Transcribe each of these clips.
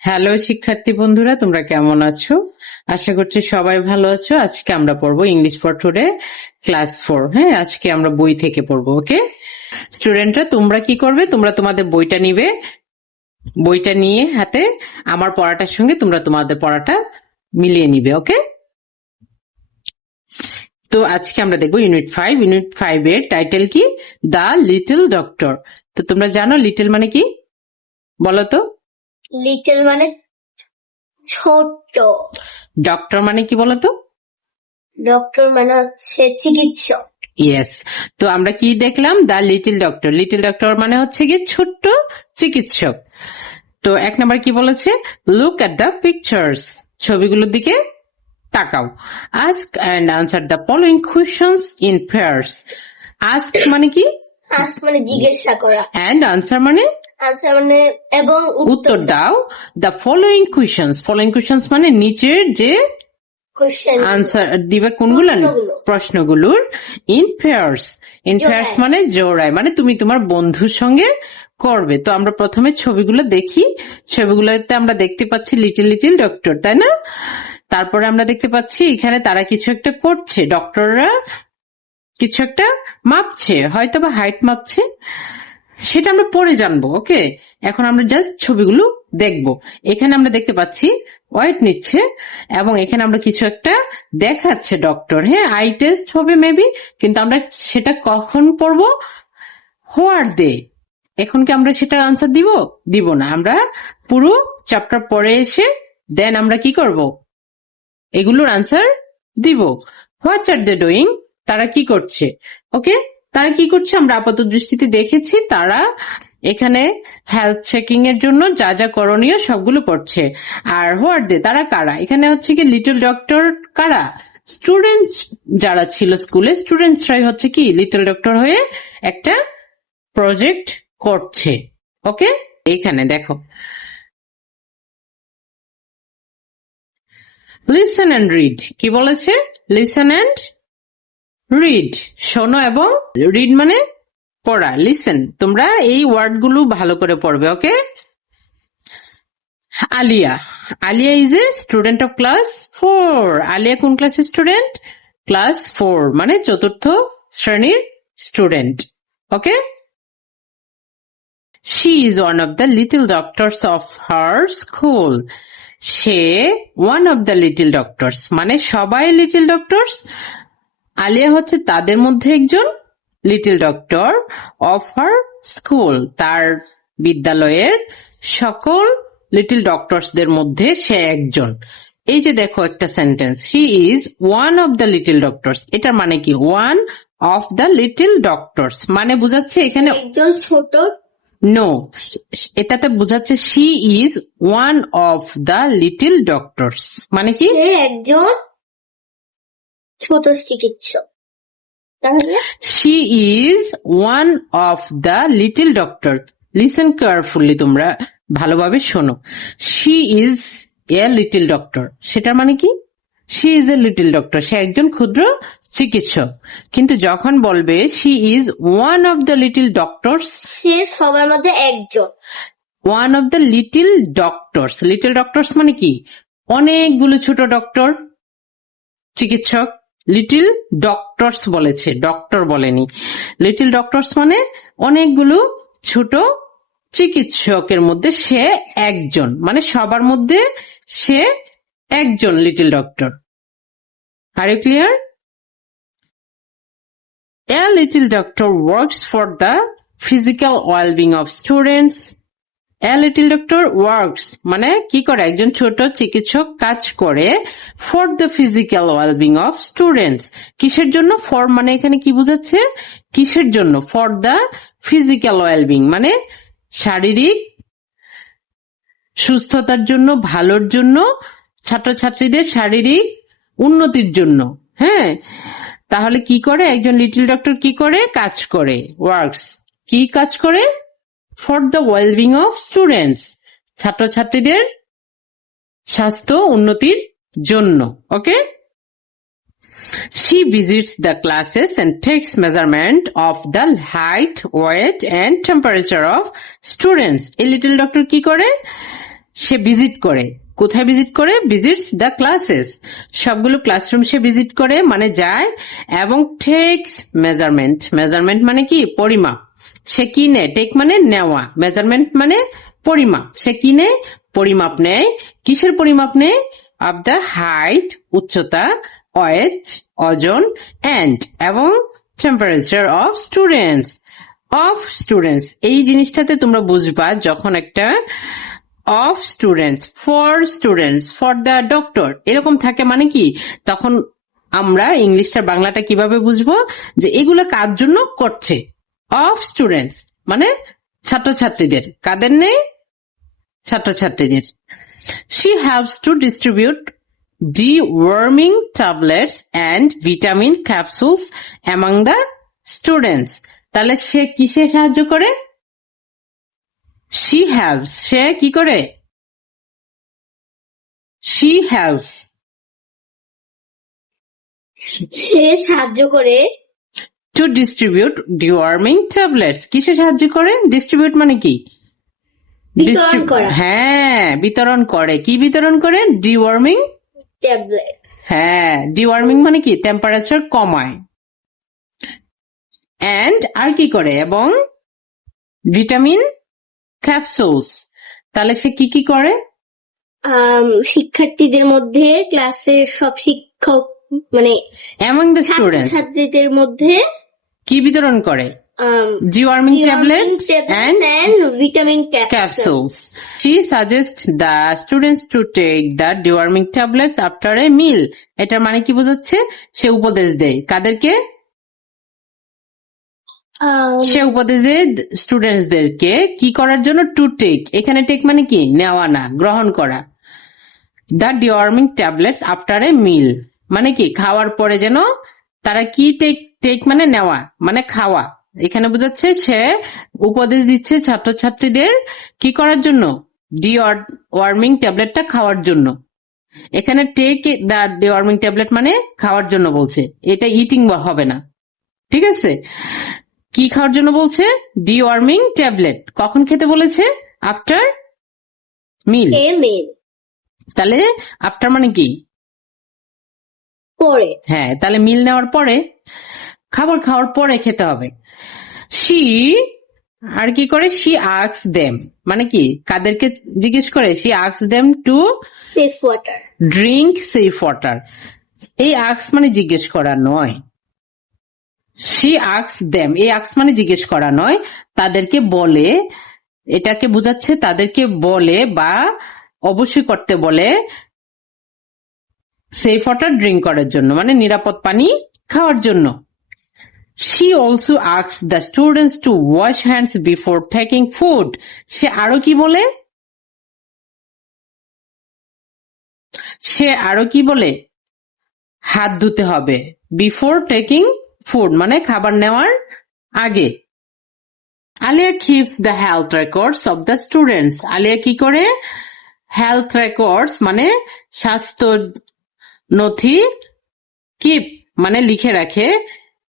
Hello শিক্ষার্থী বন্ধুরা, তোমরা কেমন আছো? আশা করছি সবাই ভালো আছো। আজকে আমরা পড়বো ইংলিশ ফর টুডে ক্লাস 4। হ্যাঁ, আজকে আমরা বই থেকে পড়বো। ওকে স্টুডেন্টরা, তোমরা কি করবে? তোমরা তোমাদের বইটা নিবে, বইটা নিয়ে হাতে আমার পড়াটার সঙ্গে তোমরা তোমাদের পড়াটা মিলিয়ে নিবে। ওকে, তো আজকে আমরা দেখবো ইউনিট 5। ইউনিট 5 এর টাইটেল কি? The little doctor. তো তোমরা জানো লিটল মানে কি? বলো তো। লিটল মানে ছোট, ডক্টর মানে কি বলো তো? ডক্টর মানে হচ্ছে চিকিৎসক। ইয়েস, তো আমরা কি দেখলাম? The little doctor. Little doctor মানে হচ্ছে কি ছোট্ট চিকিৎসক। তো 1 নাম্বার কি বলেছে? লুক এট দ্য পিকচার্স, ছবিগুলোর দিকে তাকাও। Ask and answer the following questions in pairs. Ask মানে কি? আস্ক মানে জিজ্ঞাসা করা, এন্ড আনসার মানে আনসার মানে এবং উত্তর দাও। The following questions, following questions মানে নিচের যে কোশ্চেন আনসার দিবে কোনগুলো? প্রশ্নগুলোর ইন পেয়ার্স। ইন পেয়ার্স মানে জোড়ায়, মানে তুমি তোমার বন্ধুর সঙ্গে করবে। তো আমরা প্রথমে ছবিগুলো দেখি। ছবিগুলোতে আমরা দেখতে পাচ্ছি লিটল লিটল ডক্টর, তাই না? তারপরে আমরা দেখতে পাচ্ছি এখানে তারা কিছু একটা করছে, ডক্টররা কিছু একটা মাপছে, হয়তো বা হাইট মাপছে, সেটা আমরা পরে জানবো। ওকে, এখন আমরা জাস্ট ছবিগুলো দেখবো। এখানে আমরা দেখতে পাচ্ছি ওয়েট নিচ্ছে এবং এখানে আমরা কিছু একটা দেখাচ্ছে ডক্টর। হ্যাঁ, আই টেস্ট হবে মেবি, কিন্তু আমরা সেটা কখন পড়বো? What they. এখন কি আমরা সেটার আনসার দিব না। আমরা পুরো চ্যাপ্টার পরে এসে দেন আমরা কি করব? এগুলোর আনসার দিব। হোয়াট আর দে ডুইং, তারা কি করছে? ওকে, তারা কি করছে আমরা আপাত দৃষ্টিতে দেখেছি। তারা এখানে হেলথ চেকিং এর জন্য যা যা করণীয় সবগুলো করছে। আর হোয়াট দে, তারা কারা? এখানে হচ্ছে কি লিটল ডক্টর কারা? স্টুডেন্টস যারা ছিল স্কুলে, স্টুডেন্টসরাই হচ্ছে কি লিটল ডক্টর হয়ে একটা প্রজেক্ট করছে। ওকে, এইখানে দেখো লিসেন এন্ড রিড। কি বলেছে? লিসেন এন্ড রিড, শোনো এবং রিড মানে পড়া। লিসেন, তোমরা এই ওয়ার্ডগুলো ভালো করে পড়বে। Okay, Alia. Alia is a student of class 4। Alia কোন ক্লাসের স্টুডেন্ট? ক্লাস 4 মানে চতুর্থ শ্রেণীর student. Okay, she is one of the little doctors of her school. Say one of the little doctors মানে সবাই লিটল ডক্টরস। আলিয়া হচ্ছে তাদের মধ্যে একজন, little doctor of her school তার বিদ্যালয়ের সকল লিটল ডক্টরসদের মধ্যে সে একজন। এই যে দেখো একটা sentence, he is one of the little doctors, এটার মানে কি? One of the little doctors মানে বুঝাচ্ছে এখানে একজন ছোট, নো, এটাতে বোঝাচ্ছে she is one of the little doctors মানে কি? সে একজন ছোট চিকিৎসক। তাহলে she is one of the little doctor. Listen carefully, তোমরা ভালোভাবে শোনো। She is a little doctor, সেটার মানে কি? She is a little doctor, সে একজন ক্ষুদ্র চিকিৎসক। কিন্তু যখন বলবে she is one of the little doctors, সে সবার মধ্যে একজন। One of the little doctors, little doctors মানে কি? অনেকগুলো ছোট ডক্টর চিকিৎসক। লিটল ডক্টরস বলেছে, ডক্টর বলেনি। লিটল ডক্টরস মানে অনেকগুলো ছোট চিকিৎসকের মধ্যে সে একজন, মানে সবার মধ্যে সে একজন little doctor. Are you clear? A little doctor works for the physical well-being of students. A little doctor works মানে কি করে? একজন ছোট চিকিৎসক কাজ করে for the physical well-being of students। কিসের জন্য? for মানে এখানে কি বোঝাচ্ছে? কিসের জন্য? for the physical well-being মানে শারীরিক সুস্থতার জন্য, ভালোর জন্য, ছাত্রছাত্রীদের শারীরিক উন্নতির জন্য। হ্যাঁ, তাহলে কি করে একজন লিটল ডক্টর? কি করে? কাজ করে। ওয়ার্কস, কি কাজ করে? For the wellbeing of students, ছাত্রছাত্রীদের স্বাস্থ্য উন্নতির জন্য। ওকে, she visits the classes and takes measurement of the height, weight and temperature of students. এই লিটল ডক্টর কি করে? সে ভিজিট করে। কোথায় ভিজিট করে? ভিজিটস দ্য ক্লাসেস, সবগুলো ক্লাসরুম সে ভিজিট করে মানে যায়, এবং টেকস মেজারমেন্ট, মেজারমেন্ট মানে কি? পরিমাপ। সে কি নেয়? টেক মানে নেওয়া, মেজারমেন্ট মানে পরিমাপ। সে কি নেয়? পরিমাপ নেয়। কিসের পরিমাপ নেয়? অফ দ্য হাইট, উচ্চতা, ওয়েট, ওজন, এন্ড এবং টেম্পারেচার অফ স্টুডেন্টস। এই জিনিসটাতে তোমরা বুঝবা যখন একটা of students, for the doctor এরকম থাকে মানে কি, তখন আমরা ইংলিশটা বাংলাটা কিভাবে বুঝবো যে এগুলো কার জন্য করছে। অফ স্টুডেন্টস মানে ছাত্রছাত্রীদের। কাদের নেই? ছাত্রছাত্রীদের। She helps to distribute deworming tablets and vitamin capsules among the students. তাহলে সে কিসে সাহায্য করে? She helps, সে কি করে? She helps সে সাহায্য করে to distribute deworming tablets. কিসে সাহায্য করে? ডিস্ট্রিবিউট মানে কি? বিতরণ করা। হ্যাঁ, বিতরণ করে। কি বিতরণ করে? Deworming tablet. হ্যাঁ, ডিওয়ার্মিং মানে কি? টেম্পারেচার কমায়। এন্ড আর কি করে? এবং ভিটামিন ক্যাপসুলস। তাহলে সে কি কি করে? শিক্ষার্থীদের মধ্যে, ক্লাসের সব শিক্ষক মানে অ্যামং দ্য স্টুডেন্টস ছাত্রছাত্রীদের মধ্যে কি বিতরণ করে? Deworming tablet and vitamin capsules. She suggests the students to take the deworming tablets after a meal. এটার মানে কি বোঝাচ্ছে? সে উপদেশ দেয় কাদেরকে? সে উপদেশ দেয় স্টুডেন্টসদেরকে কি করার জন্য? To take. এখানে টেক মানে কি? নেওয়া না, গ্রহণ করা। The deworming tablets after a meal মানে কি? খাওয়ার পরে যেন তারা কি টেক মানে নেওয়া মানে খাওয়া। এখানে বোঝাচ্ছে সে উপদেশ দিচ্ছে ছাত্রছাত্রীদের কি করার জন্য? ডিওয়ার্মিং ট্যাবলেটটা খাওয়ার জন্য। এখানে টেক দ্য ডিওয়ার্মিং ট্যাবলেট মানে খাওয়ার জন্য বলছে, এটা ইটিং হবে না, ঠিক আছে? কি খাওয়ার জন্য বলছে? Deworming tablet. কখন খেতে বলেছে? আফটার মিল। তাহলে আফটার মানে কি? পরে। হ্যাঁ, তাহলে মিল নেওয়ার পরে, খাবার খাওয়ার পরে খেতে হবে। শি আর কি করে? শি আস্কস দেম মানে কি? কাদেরকে জিজ্ঞেস করে? She asks them to safe water, drink safe water. এই আস্ক মানে জিজ্ঞেস করা নয়। শি আস্কস দেম, এই আস্ক মানে জিজ্ঞেস করা নয়, তাদেরকে বলে, এটাকে বোঝাচ্ছে তাদেরকে বলে বা অবশ্যই করতে বলে সেফ ওয়াটার ড্রিঙ্ক করার জন্য মানে নিরাপদ পানি খাওয়ার জন্য। She also asks the students to wash hands before taking food. সে আরো কি বলে? সে আরো কি বলে? হাত ধুতে হবে। বিফোর টেকিং ফুড মানে খাবার নেওয়ার আগে। Alia keeps the health records of the students. Alia কি করে? হেলথ রেকর্ডস মানে স্বাস্থ্য নথি, কিপ মানে লিখে রাখে।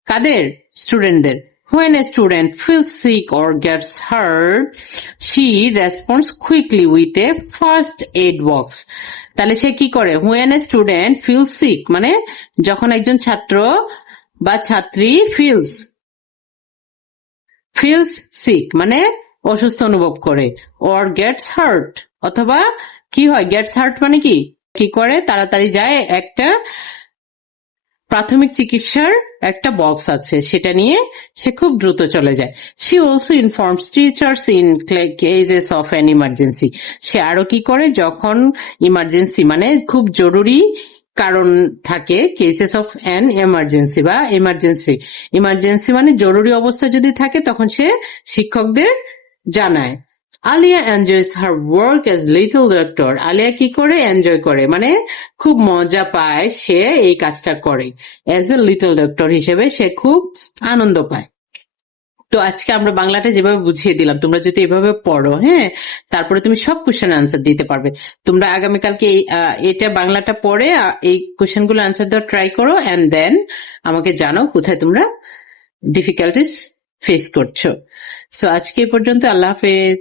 কাদের? স্টুডেন্টদের। When a student feels sick or gets hurt, she responds quickly with a first aid box. তাহলে সে কি করে? When a student feels sick মানে যখন একজন ছাত্র বা ছাত্রী feels sick মানে অসুস্থ অনুভব করে, or gets hurt অথবা কি হয়? gets hurt মানে কি? কি করে? তাড়াতাড়ি যায়, একটা প্রাথমিক চিকিৎসার একটা বক্স আছে, সেটা নিয়ে সে খুব দ্রুত চলে যায়। She also informs teachers in cases of an emergency. সে আরো কি করে? যখন ইমার্জেন্সি মানে খুব জরুরি কারণ থাকে, কেসেস অফ অ্যান এমার্জেন্সি বা ইমার্জেন্সি মানে জরুরি অবস্থা যদি থাকে তখন সে শিক্ষকদের জানায়। Aliya enjoys her work as little doctor. Aliya কি করে? এনজয় করে মানে খুব মজা পায়, সে এই কাজটা করে। অ্যাজ এ লিটল ডক্টর হিসেবে সে খুব আনন্দ পায়। তো আজকে আমরা বাংলাটা যেভাবে বুঝিয়ে দিলাম, তোমরা যদি এভাবে পড়ো, হ্যাঁ, তারপরে তুমি সব কোশ্চেন আনসার দিতে পারবে। তোমরা আগামীকালকে এটা বাংলাটা পড়ে এই কোশ্চেন গুলো আনসার দেওয়া ট্রাই করো, এন্ড দেন আমাকে জানো কোথায় তোমরা ডিফিকাল্টিস ফেস করছো। সো আজকে এই পর্যন্ত। আল্লাহ হাফেজ।